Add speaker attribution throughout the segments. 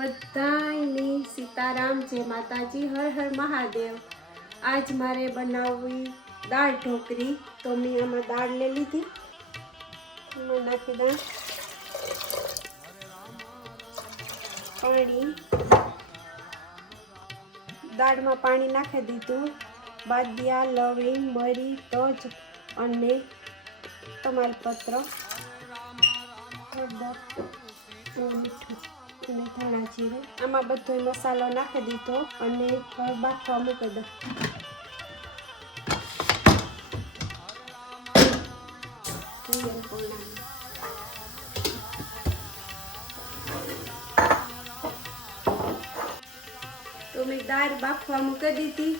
Speaker 1: બધાયની સીતારામ, જય માતાજી, હર હર મહાદેવ. આજ મારે બનાવવી દાળ ઢોકરી તો મેં આમાં દાળ લઈ લીધી. એમાં નાખી દઉં પાણી. દાળમાં પાણી નાખી દીધું. બાદિયા, લવિંગ, મરી, તજ અને તમાલપત્ર. પત્ર અને ધાણા જીરું આમાં બધો મસાલો નાખી દીધો અને બાફવા મૂકી દો. તો મેં દાળ બાફવા મૂકી દીધી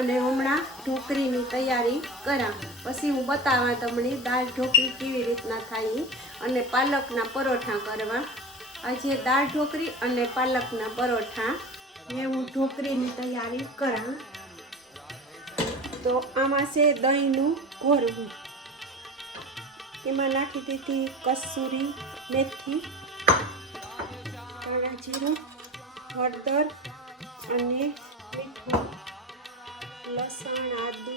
Speaker 1: અને હમણાં ઢોકરીની તૈયારી કરા. પછી હું બતાવવા તમને દાળ ઢોકરી કેવી રીતના થાય અને પાલકના પરોઠા કરવા. આજે દાળ ઢોકરી અને પાલકના પરોઠા. ને હું ઢોકરીની તૈયારી કરા તો આમાં છે દહીંનું ઘોરવું એમાં નાખી દીધી કસૂરી મેથી ધાણા જીરું, હળદર અને મીઠું. લસણ, આદુ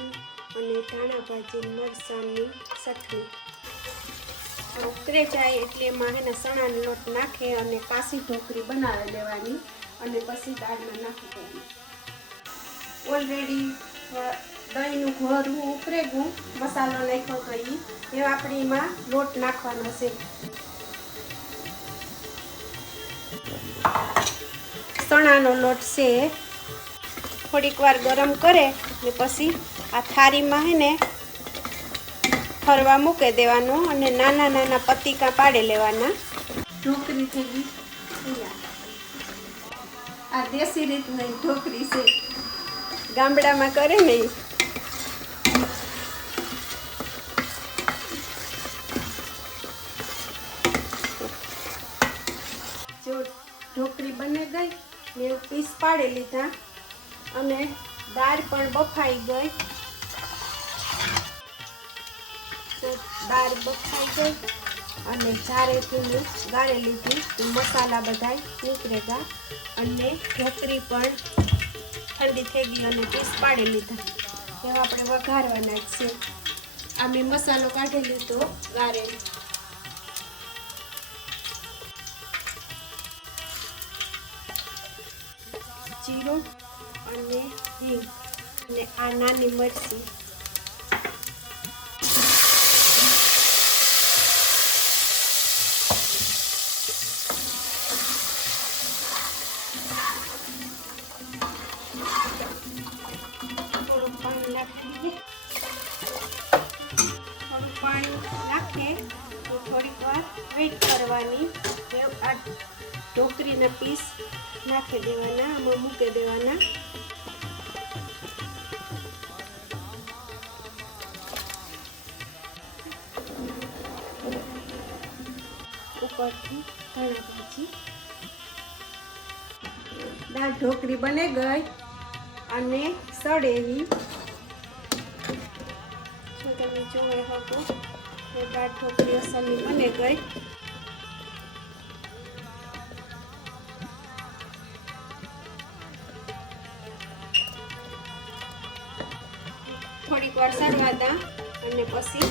Speaker 1: અને ધાણા ભાજી, મરચાંની ચટણી. ઉતરે જાય એટલે એમાં એને લોટ નાખે અને કાસી ઢોકરી બનાવી લેવાની અને પછી દાળમાં નાખી દેવાની. ઓલરેડી દહીંનું ઘોરું ઉપરે ગયું, મસાલો નાખ્યો તો એ એ આપણે એમાં લોટ નાખવાનો છે. ચણાનો લોટ છે. થોડીક વાર ગરમ કરે ને પછી આ થાળીમાં હે ને ફરવા મૂકી દેવાનું અને નાના નાના પતિકા પાડી લેવાના. ઢોકરી થઈ ગઈ. આ દેશી રીતની ઢોકરી છે. ગામડામાં કરે ને જો ઢોકરી બની ગઈ મેં પીસ પાડી લીધા. અને દાળ પણ બફાઈ ગઈ. તો દાળ બફાઈ ગઈ અને ચારેથી મેં ગાળી લીધી તો મસાલા બધા નીકળે ગયા અને ઢોકરી પણ ઠંડી થઈ ગઈ અને પીસ પાડી લીધા. એવા આપણે વઘારવાના છે આ મેં મસાલો કાઢી લીધો ગારે જીરું અને હિંગ અને આ નાની મરચી. પાણી નાખે તો થોડીક વાર વેઇટ કરવાની. આ ઢોકરીના પીસ નાખી દેવાના, આમાં મૂકી દેવાના. ઉપરથી ધાણા ભાજી. દાળ ઢોકરી બને ગઈ અને સળેવી જો તમે જોઈ શકો એ દાળ ઢોકળી અસલની બને ગઈ. થોડીક વાર સડવા દા અને પછી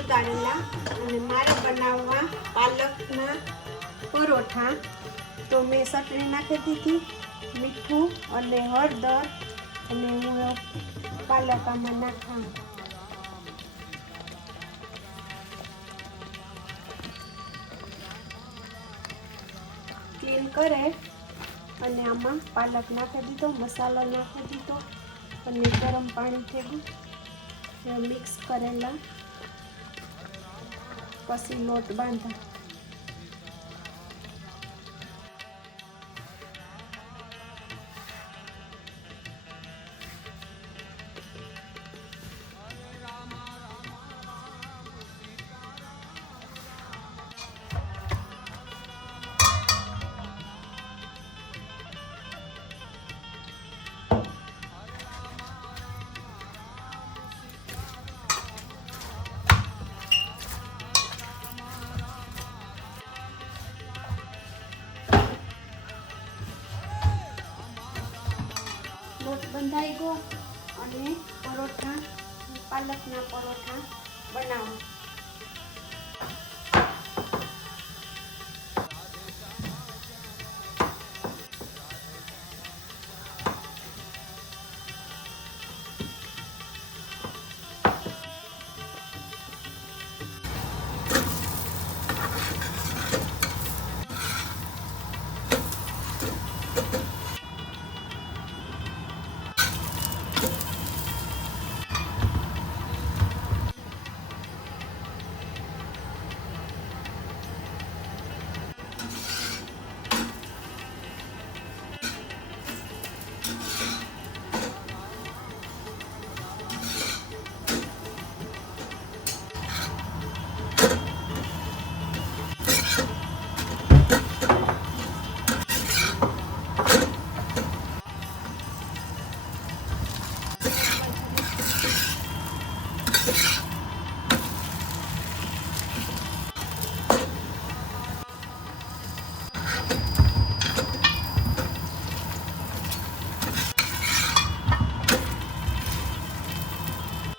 Speaker 1: ઉતારેલા અને મારે બનાવવા પાલકના પરોઠા. તો મેં ચટણી નાખી દીધી. મીઠું અને હળદર અને હું પાલક આમાં ક્લીન કરે અને આમાં પાલક નાખી દીધો, મસાલો નાખી દીધો અને ગરમ પાણી થયું મિક્સ કરેલા પછી લોટ બાંધા. લોટ બંધાઈ ગયો અને પરોઠા પાલકના પરોઠા બનાવો.